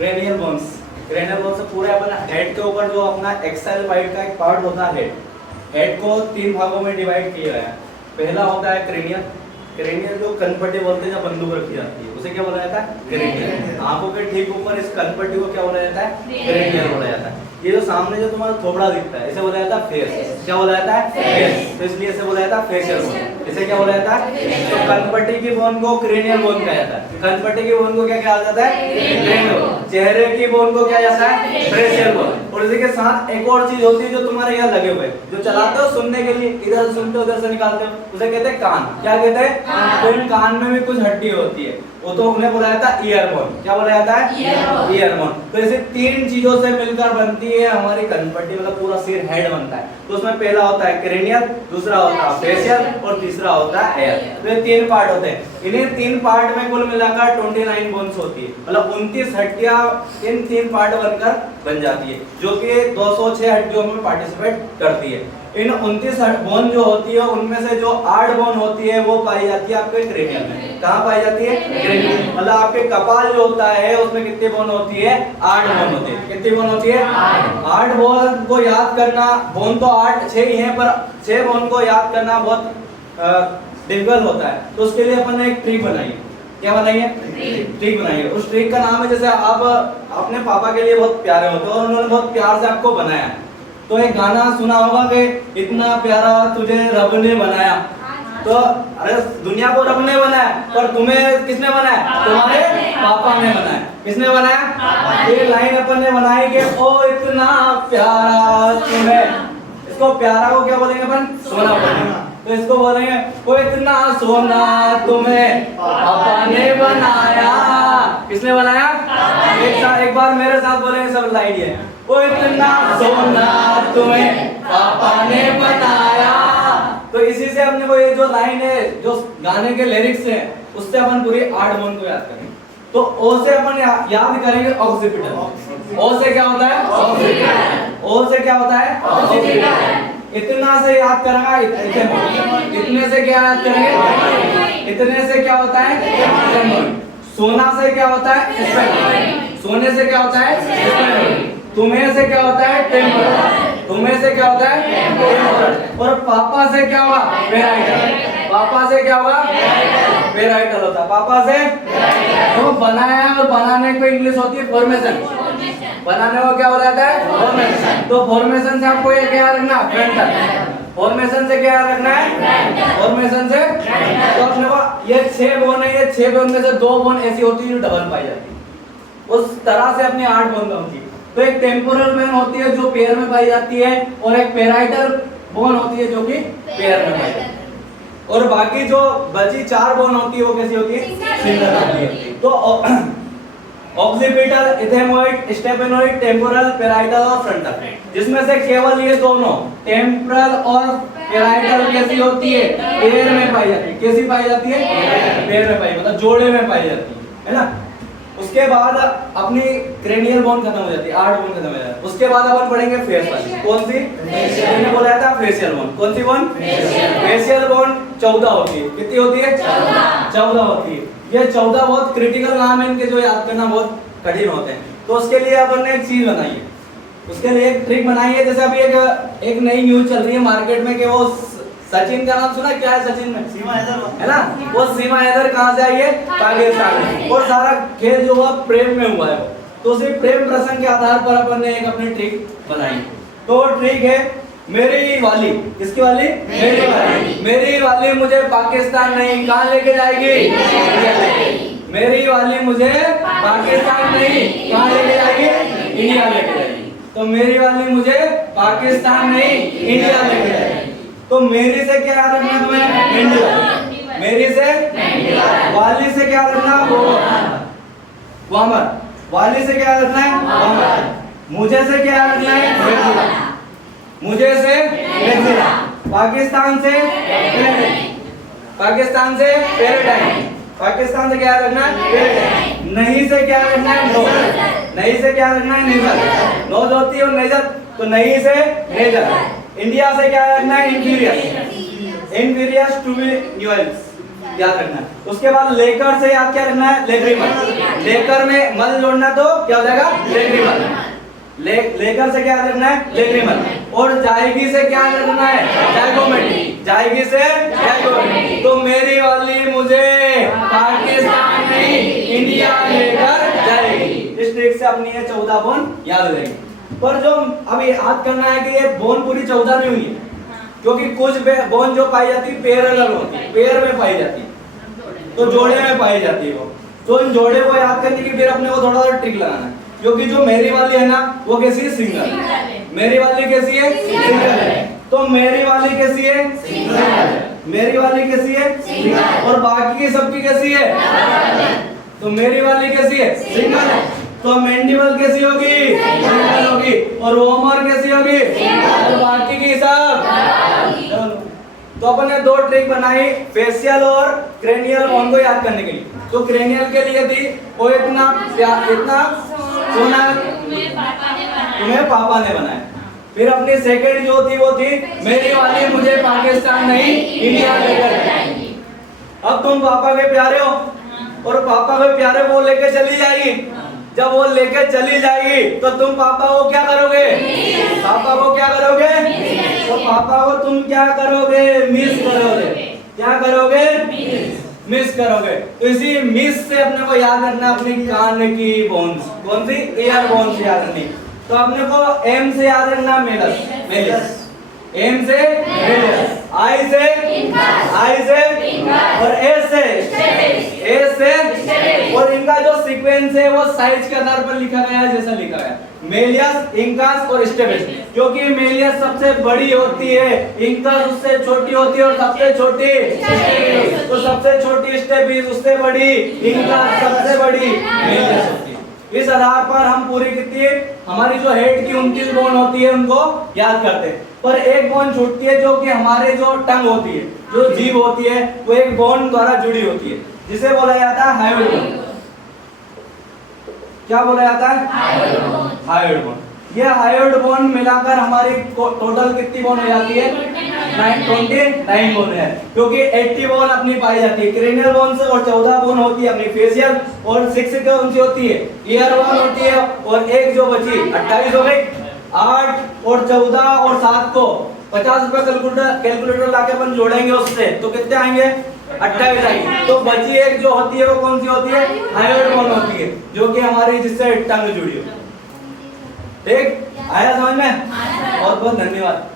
Cranial bones. Cranial bones से पूरे अपन head के ऊपर जो अपना एक्सेल वाइड का एक पार्ट होता है, हेड को 3 भागों में डिवाइड किया है। पहला होता है क्रेनियल। क्रेनियल जो कनपट्टी बोलते हैं, जब बंदूक रखी जाती है उसे क्या बोला जाता है? क्रेनियल। आंखों के ठीक ऊपर इस कनपट्टी को क्या बोला जाता है? क्रेनियल बोला जाता है। ये जो सामने जो तुम्हारा थोबड़ा दिखता है इसे बोला जाता है फेस। क्या बोला जाता है? फेस। तो इसलिए इसे बोला जाता है फेशियल बोन। इसे क्या बोला जाता है? तो कनपट्टी की बोन को क्रेनियल बोन कहा जाता है। कनपट्टी की बोन को क्या कहा जाता है? Cranial bone. चेहरे की बोन को क्या जाता है? Facial bone. और इसी के साथ एक और चीज होती है जो तुम्हारे यहाँ लगे हुए, जो चलाते हो सुनने के लिए, इधर से सुनते हो उधर से निकालते हो, उसे कहते हैं कान। क्या कहते हैं? तो इन कान में भी कुछ हड्डी होती है, वो तो उन्हें बोला जाता है ईयर बोन। क्या बोला जाता है? Year bone. तो ऐसे 3 चीजों से मिलकर बनती है हमारी कनपट्टी, मतलब पूरा सिर, हेड बनता है। तो उसमें पहला होता है क्रेनियल, दूसरा होता है फेशियल और तीसरा होता है एयर। तो ये 3 पार्ट होते हैं। इन्हीं 3 पार्ट में कुल मिलाकर 29 बोन्स होती है, मतलब 29 हड्डियां इन 3 पार्ट बनकर बन जाती है, जो कि 206 हड्डियों में पार्टिसिपेट करती है। इन 29 बोन जो होती है उनमें से जो 8 बोन होती है वो पाई जाती है आपके क्रेनियल में। कहाँ पाई जाती है? क्रेनियल। मतलब आपके कपाल जो होता है उसमें कितनी बोन होती है? 8 बोन होती है। कितनी बोन होती है? 8 बोन को याद करना, बोन तो 6 ही है, पर 6 बोन को याद करना बहुत डिफिकल्ट होता है। तो उसके लिए अपन ने एक ट्रिक बनाई है। क्या बनाई है? ट्रिक बनाई है। उस ट्रिक का नाम है, जैसे आप अपने पापा के लिए बहुत प्यारे होते हो और उन्होंने बहुत प्यार से आपको बनाया, तो एक गाना सुना होगा कि इतना प्यारा तुझे रब ने बनाया। तो अरे दुनिया को रब ने बनाया, पर तुम्हें किसने बनाया? तुम्हारे पापा ने बनाया। किसने बनाया? ये लाइन अपन ने बनाई कि ओ इतना प्यारा तुम्हें, इसको प्यारा को क्या बोलेंगे अपन? सोना बोलेंगे। तो इसको बोलेंगे ओ इतना सोना तुम्हें पापा ने बनाया। किसने बनाया? एक बार मेरे साथ बोलेंगे सब लाइन है, ओ इतना सोना तुम्हें पापा ने बनाया। तो इसी से अपने को ये जो लाइन है, जो गाने के लिरिक्स हैं, उससे अपन पूरी 8 बोन को याद करेंगे। तो ओ से अपन याद करेंगे ऑक्सीपिटल। ओ से क्या होता है? ऑक्सीपिटल। ओ से क्या होता है? ऑक्सीपिटल। इतना से याद करेंगे, इतने से क्या याद करेंगे? इतने से क्या होता है? सोना से क्या होता है? स्पेक्ट्रम। सोने से क्या होता है? स्पेक्ट्रम। तुम्हें से क्या होता है? टेम्परल। तुम्हें से क्या होता है? टेम्परल। और पापा से क्या हुआ? पेराइटल। पापा से क्या हुआ? पेराइटल होता है। पापा से तो बनाया, और बनाने को इंग्लिश होती है फॉर्मेशन। बनाने को क्या बोला जाता है? फॉर्मेशन। तो फॉर्मेशन से आपको ये क्या रखना? फ्रंटल। फॉर्मेशन से क्या रखना है? फॉर्मेशन से। तो अपने को ये 6 बोन है, ये 6 बोन में से 2 बोन ऐसी होती है जो डबल पाई जाती है। उस तरह से अपनी 8 बोन होती है। तो एक टेम्पोरल बोन होती है जो पैर में पाई जाती है, और एक पेराइटल बोन होती है जो कि पैर में पाई जाती है। और बाकी जो बची 4 बोन होती है वो कैसी होती है? सिंगल होती है। तो ऑक्सीपिटल, इथेमोइड, स्टेपेनोइड, टेम्पोरल, पेराइटल और फ्रंटल, जिसमें से केवल ये दोनों टेम्पोरल और पेराइटल कैसी होती है? पैर में पाई जाती है। कैसी पाई जाती है? पैर में पाई, मतलब जोड़े में पाई जाती है ना। उसके बाद अपनी क्रेनियल बोन खत्म हो जाती है, 8 बोन खत्म हो जाती है। उसके बाद अपन पढ़ेंगे फेस वाली। कौन सी? मैंने बोला था फेशियल बोन। कौन सी बोन? फेशियल बोन 14 होती है। कितनी होती है? 14 होती है। ये 14 बहुत क्रिटिकल नाम है इनके, जो याद करना बहुत कठिन होते हैं। तो उसके लिए अपन ने एक चीज बनाई है, उसके लिए एक ट्रिक बनाई है। जैसे अभी एक नई न्यूज चल रही है मार्केट में कि वो सचिन का नाम सुना? क्या है सचिन में? सीमा हैदर है ना। वो सीमा हैदर कहाँ से आई है? पाकिस्तान में। और सारा खेल जो हुआ प्रेम में हुआ है। तो उसी प्रेम प्रसंग के आधार पर अपन ने एक अपनी ट्रिक बनाई। तो ट्रिक है मेरी वाली। किसकी वाली? मेरी वाली। मेरी वाली मुझे पाकिस्तान नहीं कहाँ लेके जाएगी? मेरी वाली मुझे पाकिस्तान नहीं कहाँ लेके जाएगी? इंडिया लेके जाएगी। तो मेरी वाली मुझे पाकिस्तान नहीं इंडिया लेके जाएगी। तो मेरी से क्या याद रखना तुम्हें? इंडिया। मेरी से वाली से क्या रखना? वामर। वाली से क्या रखना है? वामर। मुझे से क्या रखना है? मुझे से पाकिस्तान से पाकिस्तान से पैराडाइम। पाकिस्तान से क्या रखना है? नहीं से क्या रखना है? नो। नहीं से क्या रखना है? नेजर। नोज होती है और नेजर, तो नहीं से नेजर। इंडिया से क्या रखना है? इंफीरियस। इंफीरियस टू बी न्यूएल्स। याद रखना है। उसके बाद लेकर से याद क्या रखना है, लेक्रिमल। लेकर में मल जोड़ना तो क्या हो जाएगा, लेक्रिमल। लेकर से क्या याद रखना है, लेक्रिमल। और जाएगी से क्या याद रखना है, जाइगोमेट्रिक। जाएगी से जाइगोमेट्रिक। तो मेरी वाली मुझे पाकिस्तान नहीं इंडिया लेकर जाएगी। इस ट्रिक से अपनी ये 14 बोन याद हो जाएगी। पर जो अभी याद करना है कि ये बोन पूरी 14 नहीं हुई है, क्योंकि कुछ बोन जो पाई जाती है पैरेलल होती है, पेयर में पाई जाती है, तो जोड़े में पाई जाती है वो। तो इन जोड़े को याद करने की फिर अपने को थोड़ा सा ट्रिक लगाना है, क्योंकि जो मेरी वाली है ना वो कैसी है, सिंगल। मेरी वाली कैसी है, सिंगल है। तो मेरी वाली कैसी है, सिंगल। मेरी वाली कैसी है, सिंगल। और बाकी की सबकी कैसी है, तो मेरी वाली कैसी है, सिंगल है। तो मैंडिबल कैसी होगी, सिंगल होगी। और वोमर कैसी होगी, और बाकी की सब। तो अपन ने दो ट्रिक बनाई फेशियल और क्रेनियल बोन को याद करने के लिए। तो क्रेनियल के लिए थी वो इतना सोना तुम्हें पापा ने बनाया। फिर अपनी सेकंड जो थी वो थी मेरी वाली मुझे पाकिस्तान नहीं इंडिया लेकर जाएगी। अब तुम पापा के प्यारे हो और पापा के प्यारे वो लेके चली जाएगी। जब वो लेके चली जाएगी तो तुम पापा को क्या करोगे, पापा को क्या करोगे, तो पापा को तुम क्या करोगे, मिस करोगे। क्या करोगे, मिस करोगे। तो इसी मिस से अपने को याद रखना अपनी कान की बोन्स, कौन सी, ईयर बोन्स याद रखनी। तो अपने को एम से याद रखना मेलस, मेलिस। एम से मेलिस, आई से और ए से और इनका जो सीक्वेंस है वो साइज के आधार पर लिखा गया है, जैसा लिखा गया मेलियस, इंकास और स्टेबिस। क्योंकि मेलियस सबसे बड़ी होती है, इंकास उससे छोटी होती है और सबसे छोटी स्टेबिस। तो सबसे छोटी स्टेबिस उससे बड़ी, इंकास सबसे बड़ी मेलियस होती है। इस आधार पर हम पूरी कितनी हमारी जो हेड की 29 बोन होती है उनको याद करते हैं। पर एक बोन छूटती है जो कि हमारे जो टंग होती है, जो जीभ होती है, वो एक बोन द्वारा जुड़ी होती है, जिसे बोला जाता है हायोइड बोन। क्या बोला जाता है, हायोइड बोन। ये हायोइड बोन मिलाकर हमारी टोटल कितनी बोन हो जाती है, 29 बोन है। क्योंकि 80 बोन अपनी पाई जाती है क्रेनियल बोन से और 14 बोन होती है अपनी फेशियल और 6 कौन सी होती है, ईयर बोन होती है। और एक जो बची 28 हो गई, 8 और 14 और 7 को 50 रुपए कैलकुलेटर लाके अपन जोड़ेंगे उससे तो कितने आएंगे, 28 आएंगे। तो बची एक जो होती है वो कौन सी होती है, हायोइड बोन होती है, जो कि हमारी जिससे टंग जुड़ी हो। ठीक, आया समझ में? बहुत बहुत धन्यवाद।